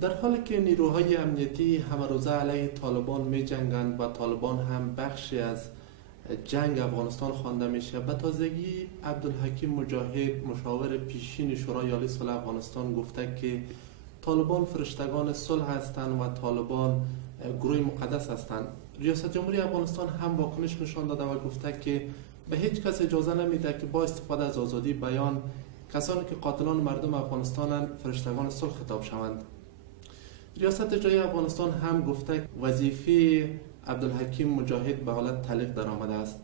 در حالی که نیروهای امنیتی همه روزه علیه طالبان می جنگند و طالبان هم بخشی از جنگ افغانستان خوانده میشه، به تازگی عبدالحکیم مجاهد مشاور پیشین شورای عالی صلح افغانستان گفته که طالبان فرشتگان صلح هستند و طالبان گروه مقدس هستند. ریاست جمهوری افغانستان هم واکنش نشان داده و گفته که به هیچ کس اجازه نمیده که با استفاده از آزادی بیان کسانی که قاتلان مردم افغانستانند فرشتگان صلح خطاب شوند. ریاست جمهوری افغانستان هم گفته وظیفه عبدالحکیم مجاهد به حالت تعلیق در آمده است.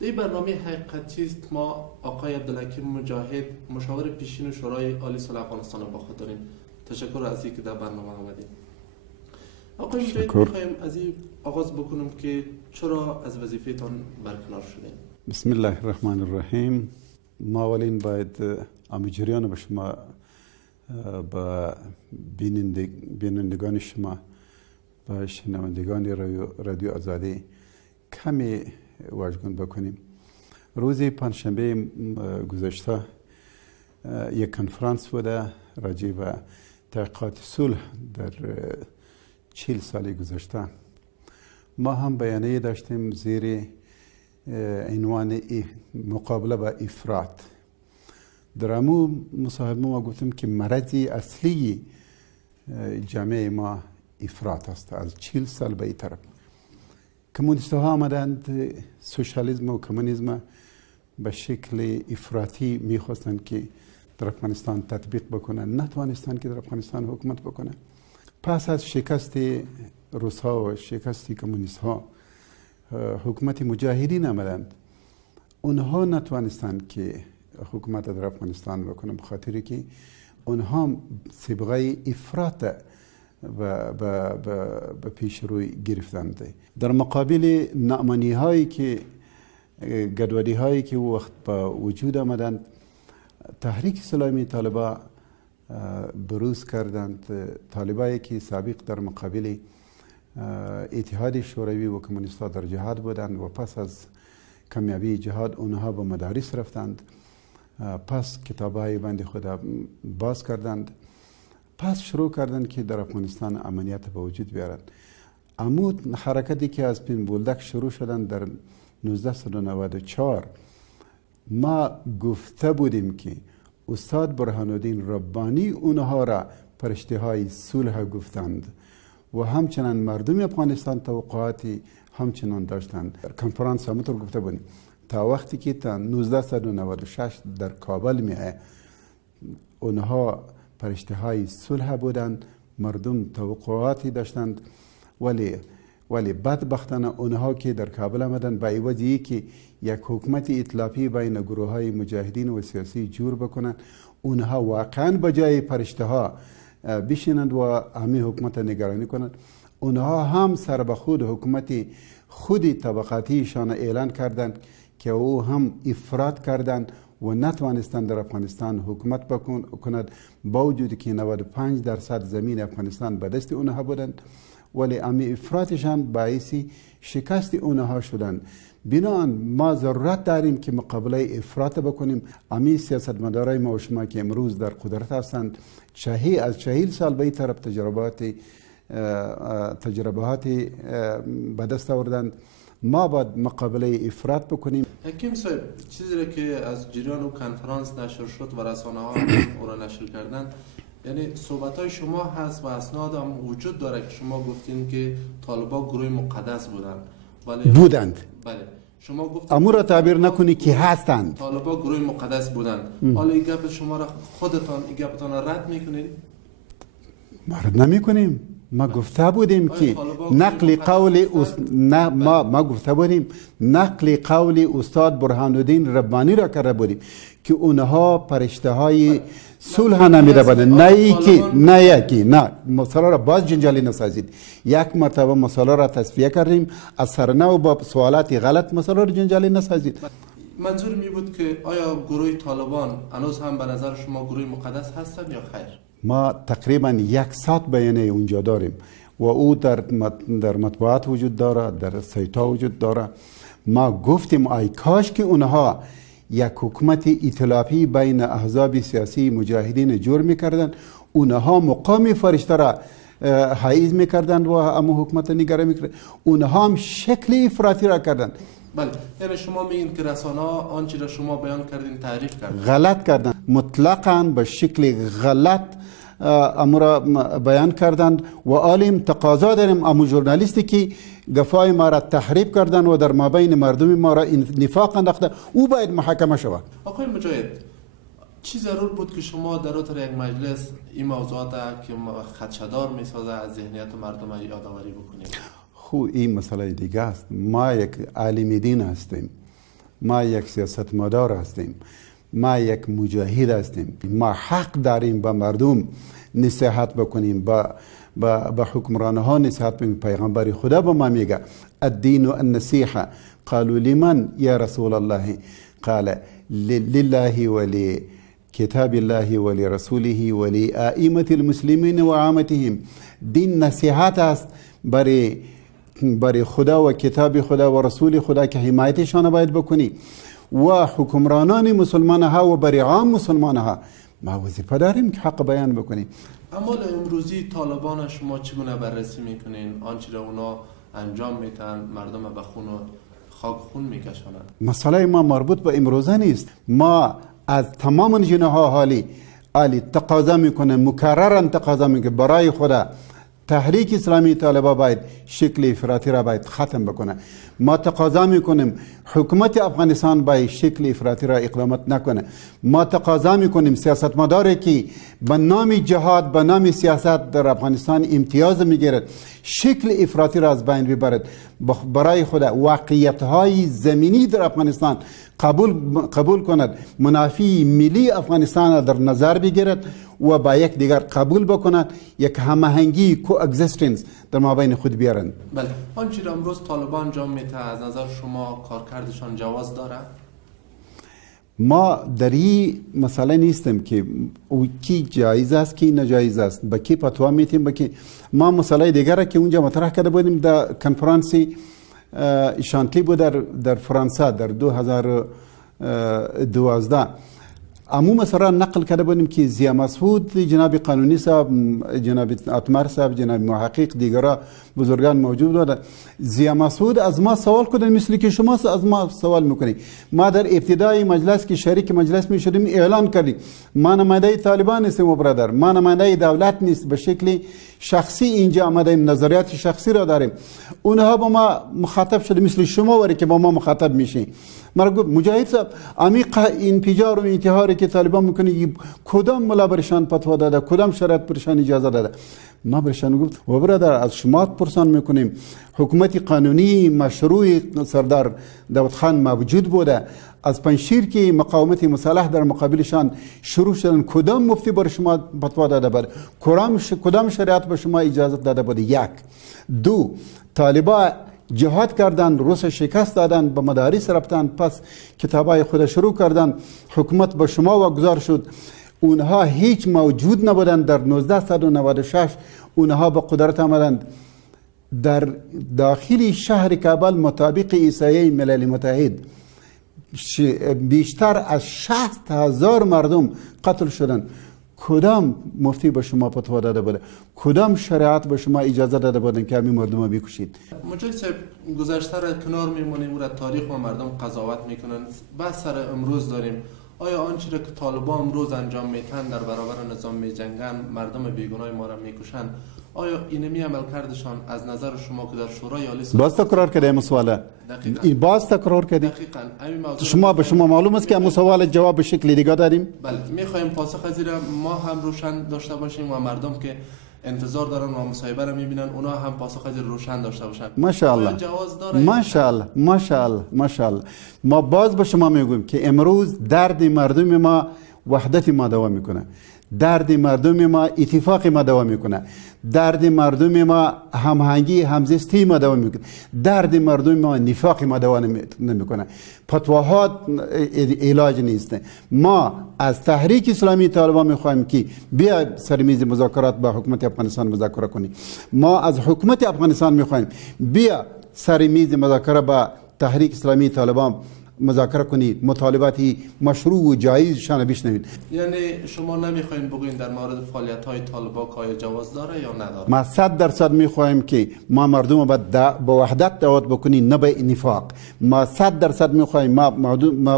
در برنامه حقیقتی است ما آقای عبدالحکیم مجاهد مشاور پیشین شورای عالی صلح افغانستان با خود داریم. تشکر از اینکه در برنامه آمدید. آقای مجاهد می‌خوایم از این آغاز بکنیم که چرا از وظیفه‌تان برکنار شدین؟ بسم الله الرحمن الرحیم. ما اولین باید آموزگاریان به شما با بینندگان شما و شنوندگان رادیو آزادی کمی واژگون بکنیم. روز پنجشنبه گذشته یک کنفرانس بوده راجع به تحقیقات صلح در 40 سال گذشته. ما هم بیانیه داشتیم زیر عنوان مقابله با افراط. در امو مصاحبه ما گفتم که مرض اصلی جامعه ما افراط است. از 40 سال به این طرف کمونیست ها آمدند، سوشالیسم و کمونیسم به شکل افراطی میخواستند که در افغانستان تطبیق بکنند، نتوانستند که در افغانستان حکومت بکنند. پس از شکست روس ها و شکست کمونیست ها حکومت مجاهدین آمدند. اونها نتوانستند که حکومت در افغانستان بکنند به خاطر که اونها صبغه افراط به پیش روی گرفتند. در مقابل ناامنی هایی که گدوادی هایی که وقت با وجود آمدند، تحریک اسلامی طالبا بروز کردند. طالبایی که سابق در مقابل اتحاد شوروی و کمونیست ها در جهاد بودند و پس از کامیابی جهاد اونها به مدارس رفتند، پس کتابهای بند خود باز کردند، پس شروع کردند که در افغانستان امنیت به وجود بیارند. اما حرکتی که از پین بولدک شروع شدند در 1994 ما گفته بودیم که استاد برهان الدین ربانی اونها را فرشته های صلح گفتند و همچنان مردم افغانستان توقعاتی همچنان داشتند. در کنفرانس همونطور گفته بودیم تا وقتی که تا 1996 در کابل میه اونها فرشته های صلح بودند، مردم توقعاتی داشتند، ولی بدبختانه اونها که در کابل آمدند با عوض که یک حکومت ائتلافی بین گروه های مجاهدین و سیاسی جور بکنند، اونها واقعا به جای فرشته ها بشینند و همین حکومت نگرانی کنند. اونها هم سر به خود حکومت خود طبقاتیشان اعلان کردند که او هم افراط کردند و نتوانستند در افغانستان حکومت کند، با وجودی که 95% زمین افغانستان به دست اونها بودند، ولی امی افراطشان باعث شکست اونها شدند. بنابراین ما ضرورت داریم که مقابله افراط بکنیم. امی سیاستمدارای ما و شما که امروز در قدرت هستند از 40 سال به این طرف تجربات به دست آوردند. ما باید مقابله افراط بکنیم. حکیم صاحب، چیزی را که از جریان و کنفرانس نشر شد و رسانه ها او را نشر کردن، یعنی صحبت های شما هست و اسناد هم وجود داره که شما گفتین که طالبا گروه مقدس بودند. بله. شما گفتید امور را تعبیر نکنی که هستند. طالبا گروه مقدس بودند. حالا این گپ شما را خودتان این گپتان را رد میکنید؟ ما رد نمیکنیم. ما گفته بودیم که نقل قول استاد برهان الدین ربانی را کرده بودیم که اونها فرشته های صلح نمیده بودند. نه مسئله را باز جنجالی نسازید. یک مرتبه مسئله را تصفیه کردیم، از سرنو با سوالات غلط مسئله را جنجالی نسازید. منظور می بود که آیا گروه طالبان هنوز هم به نظر شما گروه مقدس هستند یا خیر؟ ما تقریبا 100 بیانیه اونجا داریم و او در مطبوعات وجود داره، در سایت‌ها وجود داره. ما گفتیم ای کاش که اونها یک حکومت ائتلافی بین احزاب سیاسی مجاهدین جور میکردن، اونها مقام فرشته را حائز میکردند و اما حکومت نگره میکرد. اونها هم شکل افراطی را کردند. بله، یعنی شما میگین که رسانه ها آنچه را شما بیان کردین تعریف کردن، غلط کردند، مطلقاً به شکل غلط امر بیان کردند و عالم تقاضا داریم امو ژورنالیستی که گفای ما را تحریف کردند و در مابین مردم ما را نفاق انداخته، او باید محاکمه شود. آقای مجاهد، چی ضرور بود که شما در اتر یک مجلس این موضوعات که خدشه‌دار میسازه از ذهنیت مردم یادآوری بکنید؟ خو این مسئله دیگه است. ما یک عالم دین هستیم، ما یک سیاستمدار هستیم، ما یک مجاهد هستیم. ما حق داریم به مردم نصیحت بکنیم، به حکمرانها نصیحت بکنیم. پیغمبر خدا به ما میگه الدین النصیحه. قالوا لمن یا رسول الله؟ قال لله ولی کتاب الله ولی رسوله ولی ائمه المسلمین و عامتهم. دین نصیحت است برای خدا و کتاب خدا و رسول خدا که حمایتشان باید بکنی و حکمرانان مسلمان ها و برای عام مسلمان ها ما وظیفه داریم که حق بیان بکنیم. اما امروزی طالبان شما چگونه بررسی میکنین؟ آنچه را اونا انجام میتن مردم به خون و خاک خون میکشانند. مسئله ما مربوط به امروزه نیست. ما از تمام جناح عالی تقاضا میکنیم، مکررا تقاضا میکنیم برای خدا تحریک اسلامی طالبان باید شکل افراطی را باید ختم بکنه. ما تقاضا میکنیم حکومت افغانستان باید شکل افراطی را اقدامات نکنه. ما تقاضا میکنیم سیاستمداری که به نام جهاد به نام سیاست در افغانستان امتیاز میگیرد شکل افراطی را از بین ببرد. برای خدا واقعیت های زمینی در افغانستان قبول کند، منافع ملی افغانستان را در نظر بگیرد و با یک دیگر قبول بکنند، یک هماهنگی کوگزیستنس در مابین خود بیارند. بله، آنچه را امروز طالبان انجام میده از نظر شما کارکردشان جواز داره؟ ما در این مسئله نیستیم که او کی جایز است کی نجایز است، با کی فتوا میتیم با کی. ما مسئله دیگر که اونجا مطرح کرده بودیم در کنفرانسی شانتلی بود در فرانسه در 2012. امو مسئله نقل کرده بودیم که زیا مسعود جناب قانونی صاحب، جناب اتمر صاحب، جناب محقق، دیگرها بزرگان موجود بودند. زیا مسعود از ما سوال کردن مثلی که شما از ما سوال میکنید. ما در ابتدای مجلس که شریک مجلس میشدیم اعلان کردیم ما نماینده طالبان نیستیم برادر، ما نماینده دولت نیست، به شکل شخصی اینجا آمدیم، نظریات شخصی را داریم. اونها با ما مخاطب شده مثل شما وری که با ما مخاطب میشین. مرا گفت مجاهد صاحب عمیق انفجار و انتحاری که طالبان میکنه کدام ملا برشان فتوا داده، کدام شرایط برشان اجازه داده؟ ما برشان گفت و برادر از شما پرسان میکنیم حکومت قانونی مشروع سردار داود خان موجود بوده، از پنجشیر که مقاومت مسلح در مقابلشان شروع شدن کدام مفتی بر شما فتوا داده بود؟ کدام شریعت به شما اجازه داده بود؟ یک. دو، طالبان جهاد کردن، روس شکست دادن، به مدارس رفتن، پس کتابای خود شروع کردن، حکومت به شما واگذار شد. اونها هیچ موجود نبودند. در 1996 اونها به قدرت آمدند. در داخل شهر کابل مطابق احصایه ملل متحد بیشتر از 60,000 مردم قتل شدند. کدام مفتی به شما فتوا داده بوده؟ کدام شریعت به شما اجازه داده بودن که همین مردم رو بکشید؟ مجاهد صاحب گذشته را کنار میمونیم و را تاریخ و مردم قضاوت میکنن. بس سر امروز داریم. آیا آنچه را که طالبان امروز انجام میتن در برابر نظام میجنگن، مردم بیگناه ما را میکشن، آیا اینمی عمل کردشان از نظر شما که در شورای عالی باز تکرار کرده این سواله؟ این باز تکرار کرده؟ دقیقاً شما به شما معلوم است که این سوال جواب به شکل دیگه داریم؟ بله، میخوایم پاسخ از ما هم روشن داشته باشیم و مردم که انتظار دارن و مصاحبه را میبینن اونا هم پاسخ از روشن داشته باشن. ماشاءالله ماشاءالله. ما باز به شما میگویم که امروز درد مردم ما وحدت ما دوام میکنه، درد مردم ما اتفاق ما دوام میکنه، درد مردم ما هماهنگی همزیستی ما دوام میکنه، درد مردم ما نفاق ما دوام نمیکنه. فتواها علاج نیست. ما از تحریک اسلامی طالبان میخوایم که بیا سر میز مذاکرات با حکومت افغانستان مذاکره کنیم. ما از حکومت افغانستان میخوایم بیا سر میز مذاکره با تحریک اسلامی طالبان مذاکره کنید، مطالباتی مشروع و جایزشان بشنوید. یعنی شما نمیخواین بگوین در مورد فعالیت های طالبان که آیا جواز داره یا نداره؟ ما 100% میخوایم که ما مردم با وحدت دعوت بکنیم، نه به نفاق. ما 100% میخوایم ما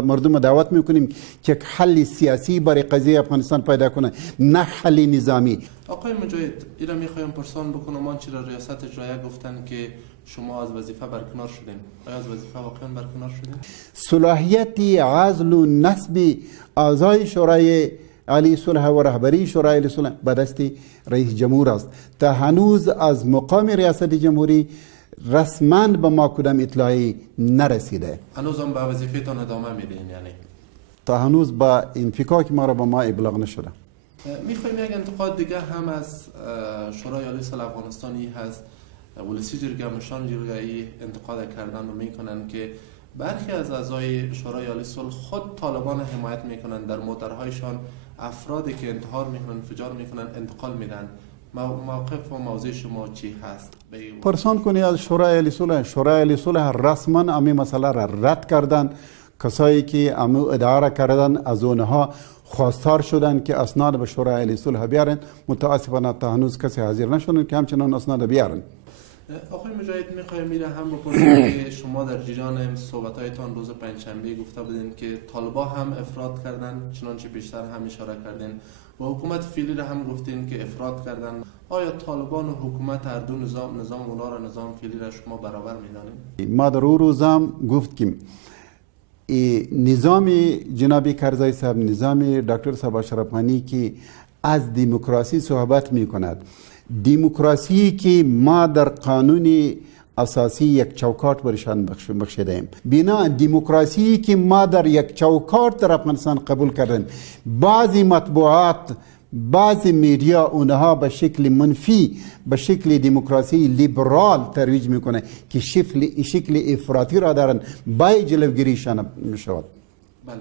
مردم دعوت میکنیم که حل سیاسی برای قضیه افغانستان پیدا کنه، نه حل نظامی. آقای مجاهد، اینا میخوایم پرسان بکنم آنچه را ریاست اجرایه گفتن که شما از وظیفه برکنار شدین، آیا از وظیفه واقعا برکنار شدین؟ صلاحیت عزل و نصب اعضای شورای عالی صلح و رهبری شورای عالی صلح به دست رئیس جمهور است. تا هنوز از مقام ریاست جمهوری رسما به ما کدام اطلاعی نرسیده. هنوز هم به وظیفه‌تان ادامه میدین؟ یعنی تا هنوز با انفکاک ما را به ما ابلاغ نشده. میخوایم یک انتقاد دیگه هم از شورای عالی صلح افغانستانی هست. ولسی جرگه مشان جرگه ای انتقاد کردن و میکنن که برخی از اعضای شورای عالی صلح خود طالبان حمایت میکنن، در موترهایشان افرادی که انتحار میکنن، انفجار میکنن انتقال میدن. موقف و موضع شما چی هست؟ پرسان کنی از شورای عالی صلح. شورای عالی صلح رسما امی مسئله را رد کردن. کسایی که امو ادعا کردن از اونها خواستار شدن که اسناد به شورای عالی صلح بیارن. متاسفانه تا هنوز کسی حاضر نشدن که همچنان اسناد بیارن. آقای مجاهد، میخوایم میره هم بپرسیم که شما در جریان صحبت‌هایتان روز پنجشنبه گفته بودین که طالبان هم افراط کردن، چنانچه بیشتر هم اشاره کردین و حکومت فعلی را هم گفتین که افراط کردن. آیا طالبان و حکومت هر دو نظام اونا را نظام فعلی را شما برابر میدانید؟ ما در اون روزم گفتیم نظام جناب کرزی صاحب، نظام دکتر صاحب اشرف غنی که از دموکراسی صحبت می کند، دموکراسی که ما در قانون اساسی یک چوکاٹ برشان بخشیده ایم، بنا دموکراسی که ما در یک چوکاٹ در افغانستان قبول کردیم، بعضی مطبوعات، بعضی میدیا اونها به شکل منفی، به شکل دموکراسی لیبرال ترویج میکنه که شکل افراطی را دارن، باید جلوگیریشان میشود. بله،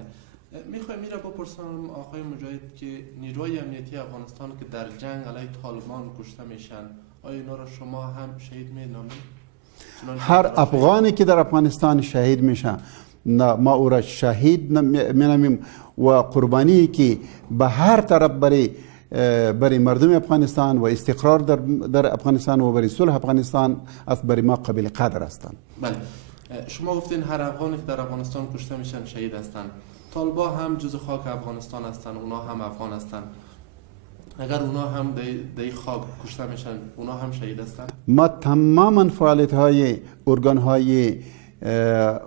میخوایم میره بپرسم آقای مجاهد که نیروی امنیتی افغانستان که در جنگ علیه طالبان کشته میشن، آیا اینا را شما هم شهید مینامید؟ هر افغانی که در افغانستان شهید میشه ما او را شهید مینامیم و قربانی که به هر طرف برای مردم افغانستان و استقرار در افغانستان و برای صلح افغانستان است برای ما قابل قدر هستند. بله، شما گفتین هر افغانی که در افغانستان کشته میشن شهید هستند. طالبان هم جز خاک افغانستان هستند، اونا هم افغان هستند. اگر اونا هم در خاک کشته میشن، اونا هم شهید هستند. ما تماما فعالیت های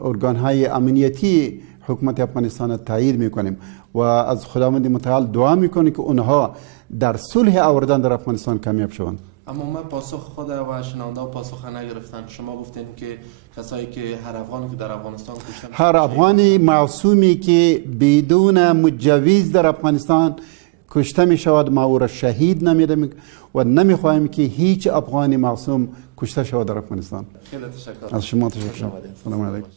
ارگان های امنیتی حکومت افغانستان تایید میکنیم و از خداوند متعال دعا میکنیم که اونها در صلح آوردن در افغانستان کامیاب شوند. اما ما پاسخ خود و شنونده و پاسخ نگرفتن. شما گفتین که کسایی که هر افغانی که در افغانستان کشته میشن، هر افغانی معصومی که بدون مجوز در افغانستان کشته می شود ما او را شهید نمیدیم و نمیخواهیم که هیچ افغانی معصوم کشته شود در افغانستان. خیلی تشکر. از شما تشکر. سلام علیکم.